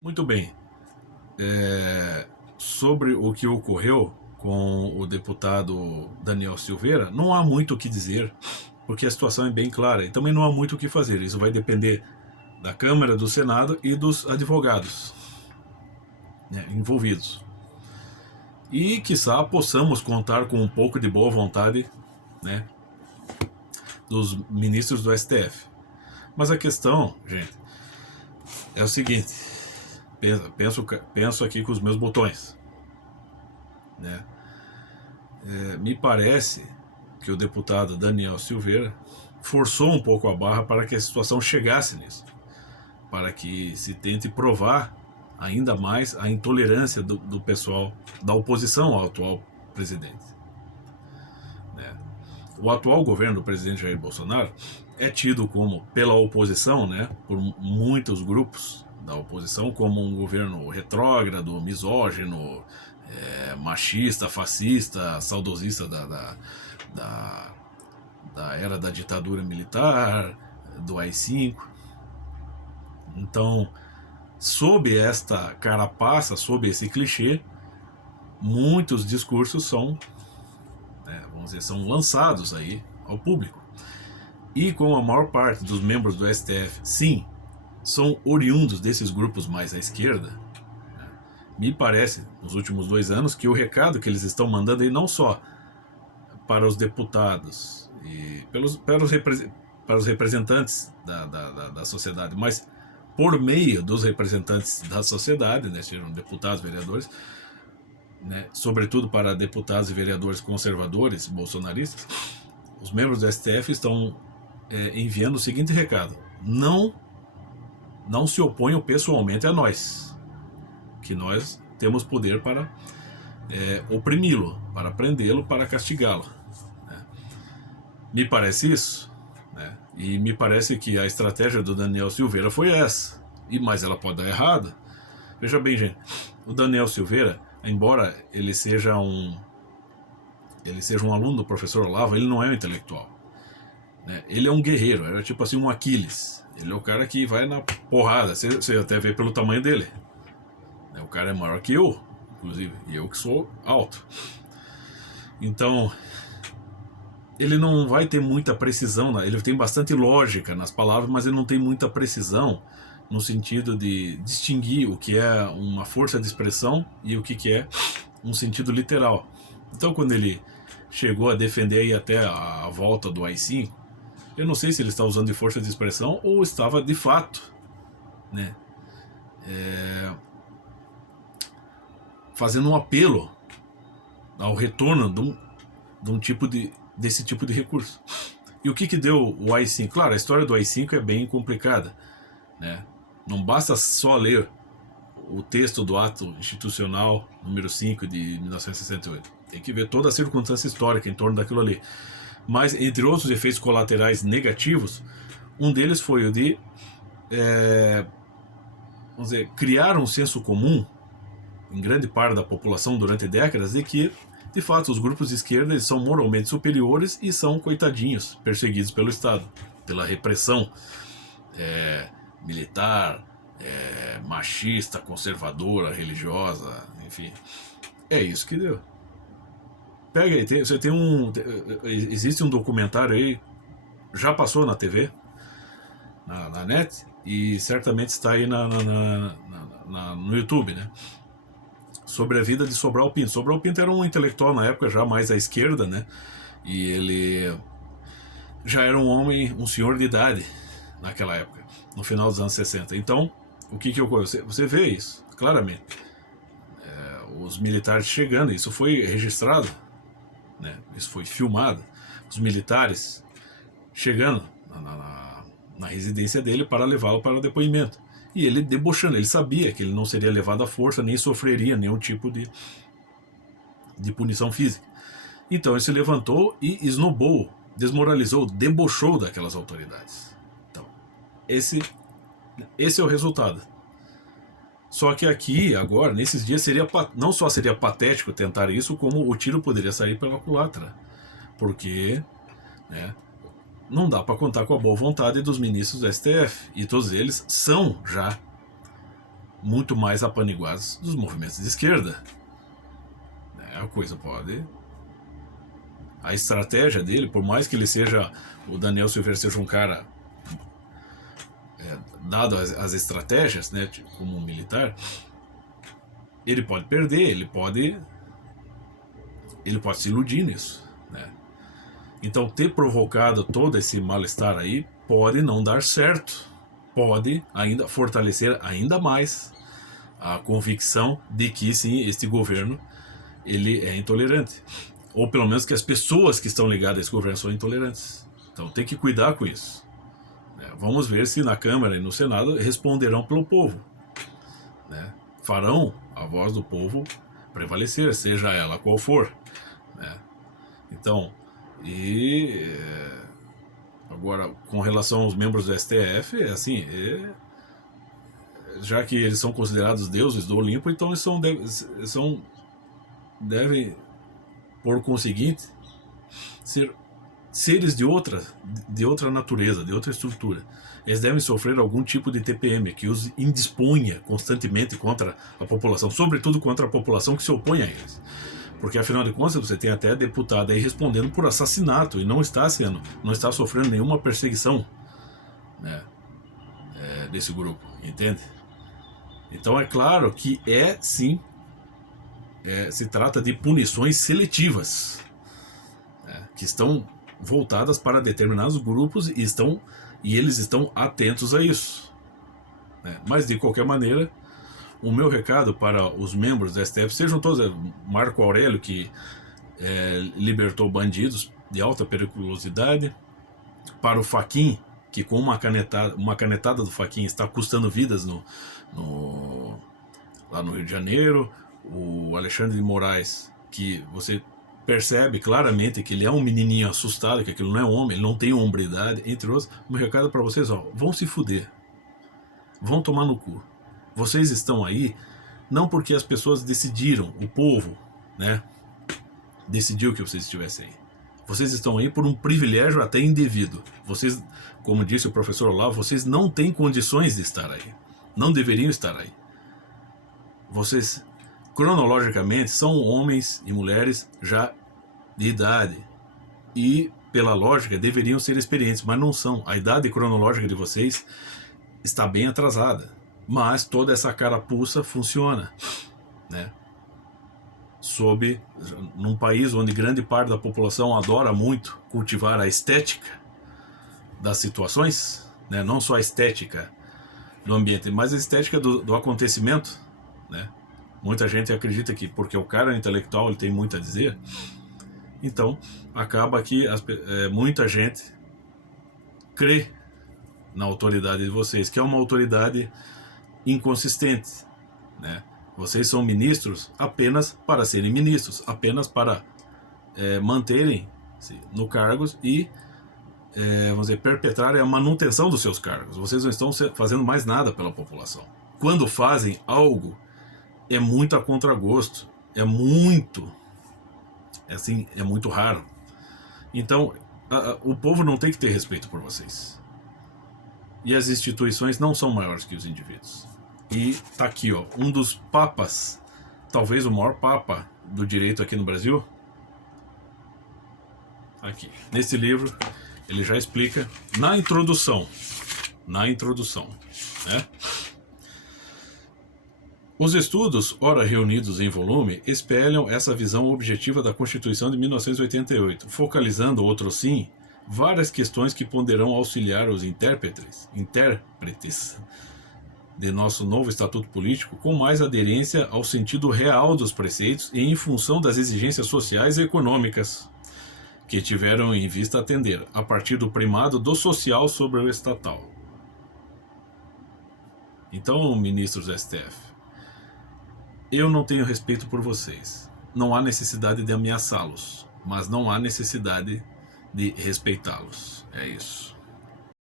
Muito bem. Sobre o que ocorreu com o deputado Daniel Silveira, não há muito o que dizer, porque a situação é bem clara e também não há muito o que fazer. Isso vai depender da Câmara, do Senado e dos advogados, né, envolvidos. E, quiçá, possamos contar com um pouco de boa vontade, né, dos ministros do STF. Mas a questão, gente, é o seguinte: penso aqui com os meus botões, né? Me parece que o deputado Daniel Silveira forçou um pouco a barra para que a situação chegasse nisso, para que se tente provar ainda mais a intolerância do pessoal da oposição ao atual presidente, né? O atual governo do presidente Jair Bolsonaro é tido como, pela oposição, né, por muitos grupos da oposição, como um governo retrógrado, misógino, machista, fascista, saudosista da, da era da ditadura militar, do AI-5. Então, sob esta carapaça, sob esse clichê, muitos discursos são, vamos dizer, são lançados aí ao público. E como a maior parte dos membros do STF, sim, são oriundos desses grupos mais à esquerda, me parece, nos últimos 2 anos, que o recado que eles estão mandando aí não só para os deputados e para os representantes da sociedade, mas por meio dos representantes da sociedade, né, sejam deputados, vereadores, né, sobretudo para deputados e vereadores conservadores, bolsonaristas, os membros do STF estão enviando o seguinte recado: não se oponham pessoalmente a nós, que nós temos poder para oprimi-lo, para prendê-lo, para castigá-lo, né? Me parece isso, né? E me parece que a estratégia do Daniel Silveira foi essa, mas ela pode dar errado. Veja bem, gente, o Daniel Silveira, embora ele seja um aluno do professor Olavo, ele não é um intelectual, né? Ele é um guerreiro, era tipo assim um Aquiles. Ele é o cara que vai na porrada, você até vê pelo tamanho dele. O cara é maior que eu, inclusive, e eu que sou alto. Então, ele não vai ter muita precisão, ele tem bastante lógica nas palavras, mas ele não tem muita precisão no sentido de distinguir o que é uma força de expressão e o que é um sentido literal. Então, quando ele chegou a defender aí até a volta do AI-5, eu não sei se ele está usando de força de expressão ou estava de fato, né, fazendo um apelo ao retorno desse tipo de recurso. E o que deu o AI-5? Claro, a história do AI-5 é bem complicada, né? Não basta só ler o texto do ato institucional número 5 de 1968. Tem que ver toda a circunstância histórica em torno daquilo ali. Mas, entre outros efeitos colaterais negativos, um deles foi o de vamos dizer, criar um senso comum em grande parte da população durante décadas de que, de fato, os grupos de esquerda eles são moralmente superiores e são coitadinhos, perseguidos pelo Estado, pela repressão militar, machista, conservadora, religiosa, enfim. É isso que deu. Pega aí, existe um documentário aí, já passou na TV, na net, e certamente está aí no YouTube, né? Sobre a vida de Sobral Pinto. Sobral Pinto era um intelectual na época já mais à esquerda, né? E ele já era um homem, um senhor de idade naquela época, no final dos anos 60. Então, o que ocorreu? Você vê isso, claramente. Os militares chegando, isso foi registrado, né? Isso foi filmado. Os militares chegando na residência dele para levá-lo para o depoimento. E ele debochando, ele sabia que ele não seria levado à força, nem sofreria nenhum tipo de punição física. Então ele se levantou e esnobou, desmoralizou, debochou daquelas autoridades. Então, esse é o resultado. Só que aqui, agora, nesses dias, não só seria patético tentar isso, como o tiro poderia sair pela culatra. Porque, né, não dá para contar com a boa vontade dos ministros do STF. E todos eles são já muito mais apaniguados dos movimentos de esquerda. A coisa pode... A estratégia dele, por mais que ele seja... O Daniel Silveira seja um cara... dado as estratégias, né, como um militar, ele pode perder, ele pode se iludir nisso, né? Então, ter provocado todo esse mal-estar aí pode não dar certo, pode ainda fortalecer ainda mais a convicção de que sim, este governo ele é intolerante, ou pelo menos que as pessoas que estão ligadas a esse governo são intolerantes. Então tem que cuidar com isso. Vamos ver se na Câmara e no Senado responderão pelo povo, né? Farão a voz do povo prevalecer, seja ela qual for, né? Então, agora, com relação aos membros do STF, assim, já que eles são considerados deuses do Olimpo, então eles devem, por conseguinte, ser seres de outra natureza, de outra estrutura. Eles devem sofrer algum tipo de TPM que os indisponha constantemente contra a população, sobretudo contra a população que se opõe a eles. Porque, afinal de contas, você tem até deputado aí respondendo por assassinato e não está sofrendo nenhuma perseguição, né, desse grupo, entende? Então é claro que sim, se trata de punições seletivas, né, que estão voltadas para determinados grupos e eles estão atentos a isso, né? Mas de qualquer maneira, o meu recado para os membros da STF, sejam todos, Marco Aurélio, que libertou bandidos de alta periculosidade, para o Fachin, que com uma canetada do Fachin está custando vidas lá no Rio de Janeiro, o Alexandre de Moraes, que você percebe claramente que ele é um menininho assustado, que aquilo não é homem, ele não tem hombridade, entre outros. O meu recado para vocês, vão se fuder, vão tomar no cu. Vocês estão aí não porque as pessoas decidiram, o povo, né, decidiu que vocês estivessem aí. Vocês estão aí por um privilégio até indevido. Vocês, como disse o professor Olavo, vocês não têm condições de estar aí. Não deveriam estar aí. Vocês, cronologicamente, são homens e mulheres já de idade. E, pela lógica, deveriam ser experientes, mas não são. A idade cronológica de vocês está bem atrasada. Mas toda essa carapuça funciona, né? Num país onde grande parte da população adora muito cultivar a estética das situações, né? Não só a estética do ambiente, mas a estética do acontecimento, né? Muita gente acredita que porque o cara é intelectual ele tem muito a dizer, então acaba que muita gente crê na autoridade de vocês, que é uma autoridade inconsistente, né? Vocês são ministros apenas para serem ministros, apenas para manterem-se no cargos e vamos dizer, perpetrarem a manutenção dos seus cargos. Vocês não estão fazendo mais nada pela população. Quando fazem algo, é muito a contragosto, é muito raro. Então, o povo não tem que ter respeito por vocês. E as instituições não são maiores que os indivíduos. E tá aqui, um dos papas, talvez o maior papa do direito aqui no Brasil. Aqui, nesse livro, ele já explica na introdução, né? Os estudos, ora reunidos em volume, espelham essa visão objetiva da Constituição de 1988, focalizando, outro sim, várias questões que poderão auxiliar os intérpretes de nosso novo estatuto político com mais aderência ao sentido real dos preceitos e em função das exigências sociais e econômicas que tiveram em vista atender, a partir do primado do social sobre o estatal. Então, ministros do STF, eu não tenho respeito por vocês. Não há necessidade de ameaçá-los, mas não há necessidade de respeitá-los. É isso.